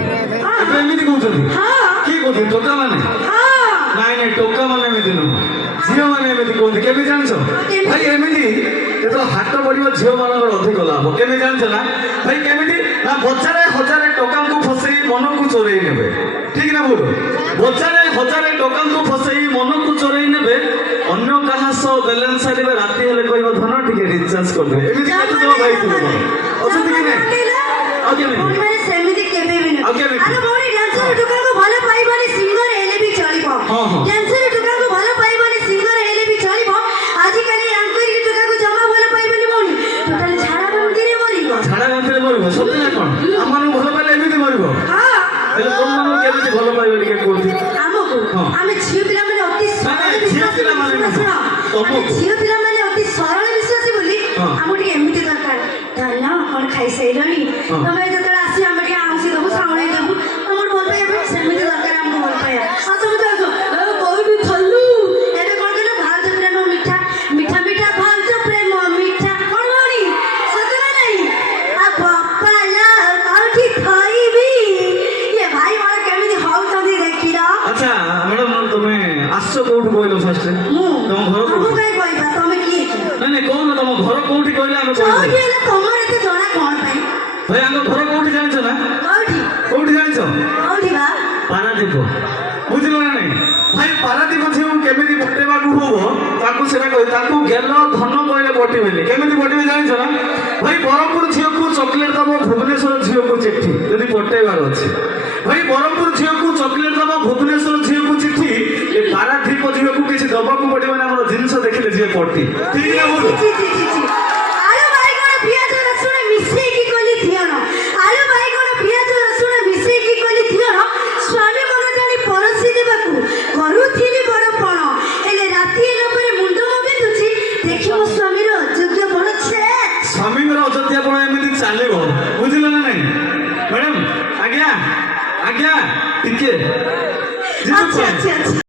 ଏବେ ଏମିତି କହୁଛନ୍ତି କିଏ କହୁଛନ୍ତି ଟୋକା ମାନେ ନାଇଁ ନାଇଁ ଟୋକା ମାନେ ଏମିତି ନୁହଁ ଝିଅ ମାନେ ଏମିତି କୁହନ୍ତି କେମିତି ଜାଣିଛ ଭାଇ ଏମିତି ଯେତେବେଳେ ହାଟ ପଡିବ ଝିଅ ମାନଙ୍କର ଅଧିକ ଲାଭ କେମିତି ଜାଣିଛ ନା ଭାଇ କେମିତି ନା ବଜାରେ ହଜାରେ ଟୋକାଙ୍କୁ ଫସେଇ ମନକୁ ଚୋରେଇ ନେବେ ଠିକ ନା ଭୁଲ ବଜାରେ ହଜାରେ ଟୋକାଙ୍କୁ ଫସେଇ ମନକୁ ଚୋରେଇ ନେବେ ଅନ୍ୟ କାହା ସହ ବାଲାନ୍ସ ସାରିବେ ରାତି ହେଲେ କହିବ ଧନ ଟିକେ ରିଚାର୍ଜ କରିଦେବେ ଏମିତି କେତେ ଜଣ ଭାଇ ଥିବ ଅଛନ୍ତି କି ନାଇଁ ଆଉ କେମିତି ସେମିତି କେବେ ବି ଆଉ କେମିତି ଆରେ ଭଉଣୀ ଡ୍ୟାନ୍ସର ଟୋକାଙ୍କୁ ଭଲ ପାଇବନି ସିଙ୍ଗର ହେଲେ ବି ଚଳିବ ଡ୍ୟାନ୍ସର ଟୋକାଙ୍କୁ ଭଲ ପାଇବନି ସିଙ୍ଗର ହେଲେ ବି ଚଳିବ ଆଜିକାଲି ଆଙ୍କରିକ ଟୋକାକୁ ଜମା ଭଲ ପାଇବନି ଭଉଣୀ ଟୋଟାଲି ଝାଡ଼ା ବାନ୍ତିରେ ମରିବ ଝାଡ଼ା ବାନ୍ତିରେ ମରିବ ସତ୍ୟ ନା କଣ ଆମମାନଙ୍କୁ ଭଲ ପାଇଲେ ଏମିତି ମରିବ ହେଲେ ତମମାନଙ୍କୁ କେମିତି ଭଲ ପାଇବ ଟିକେ କୁହନ୍ତି ଆମକୁ ଆମେ ଝିଅ ପିଲାମାନେ ଅତି ସରଳ ବିଶ୍ୱାସୀ ଝିଅ ପିଲାମାନେ ଅତି ସରଳ ବିଶ୍ୱାସୀ ବୋଲି ଆମକୁ ଟିକେ ଏମିତି ଦରକାର ଧନ୍ୟ କଣ ଖାଇସାରିଲଣି ତମେ ଯେତେବେଳେ ଆସିବ ଆମେ ଟିକେ ଆଉଁସି ଦେବୁ ସାଉଁଳେଇ ଦେବୁ ତମର ଭଲ ପାଇବା ସେମିତି ଦରକାର ଆମକୁ ଭଲ ପାଇବା ଆଉ ତମେ ଜାଣିଛ କହିବି ଖାଲୁ ଏବେ କଣ କହିଲ ଭାଉଜ ପ୍ରେମ ମିଠା ମିଠା ମିଠା ଭାଉଜ ପ୍ରେମ ମିଠା କଣ ଭଉଣୀ ସତ ନା ନାହିଁ ଆଉ ବାପା ଲୋ କୋଉଠି ଥୋଇବି ଇଏ ଭାଇ ମୋର କେମିତି ହଉଛନ୍ତି ଦେଖିଲ ଆଚ୍ଛା ମ୍ୟାଡାମ ତମେ ଆସ କୋଉଠୁ କହିଲ ଫାଷ୍ଟ ତମ ଘର ମୁଁ କାଇଁ କହିବା ତମେ କିଏ କି ନାଇଁ ନାଇଁ କହୁନ ତମ ଘର କୋଉଠି କହିଲେ ଆମେ କୋଉଠି ହେଲେ ତମର ଏତେ ଜଣା କଣ ପାଇଁ ଭାଇ ଆମ ଘର କୋଉଠି ଜାଣିଛ ନା କୋଉଠି ଜାଣିଛ କୋଉଠି ବା ପାରାଦୀପ ବୁଝିଲ ନା ନାଇଁ ଭାଇ ପାରାଦୀପ ଝିଅ କେମିତି ପଟେଇବାକୁ ହବ ତାକୁ ସେଟା କହି ତାକୁ ଗେଲ ଧନ କହିଲେ ପଟିବେନି କେମିତି ପଟିବେ ଜାଣିଛ ନା ଭାଇ ବ୍ରହ୍ମପୁର ଝିଅକୁ ଚକୋଲେଟ ଦବ ଭୁବନେଶ୍ୱର ଝିଅକୁ ଚିଠି ଯଦି ପଟେଇବାର ଅଛି ଭାଇ ବ୍ରହ୍ମପୁର ଝିଅକୁ ଚକୋଲେଟ ଦବ ଭୁବନେଶ୍ୱର ଝିଅକୁ ଚିଠି ଏ ପାରାଦୀପ ଝିଅକୁ କିଛି ଦବାକୁ ପଡିବନି ଆମର ଜିନିଷ ଦେଖିଲେ ଝିଅ ପଟି ଠିକ ନା ଭୁଲ ଆଳୁ ବାଇଗଣ ପିଆଜ ରସୁଣ ମିଶେଇକି କଲି ଥିଅଣ ଆଳୁ ବାଇଗଣ ପିଆଜ ରସୁଣ ମିଶେଇକି କଲି ଥିଅଣ ସ୍ୱାମୀ ମନ ଜାଣି ପରସି ଦେବାକୁ କରୁଥିଲି ବଡ଼ ପଣ ହେଲେ ରାତି ହେଲା ପରେ ମୁଣ୍ଡ ମୋ ବିନ୍ଧୁଛି ଦେଖିବ ସ୍ୱାମୀର ଅଯୋଗ୍ୟ ପଣ ଛେ ସ୍ୱାମୀଙ୍କର ଅଯୋଗ୍ୟ ପଣ ଏମିତି ଚାଲିବ ବୁଝିଲ ନା ନାଇଁ ମ୍ୟାଡାମ ଆଜ୍ଞା ଆଜ୍ଞା ଟିକେ ଆଚ୍ଛା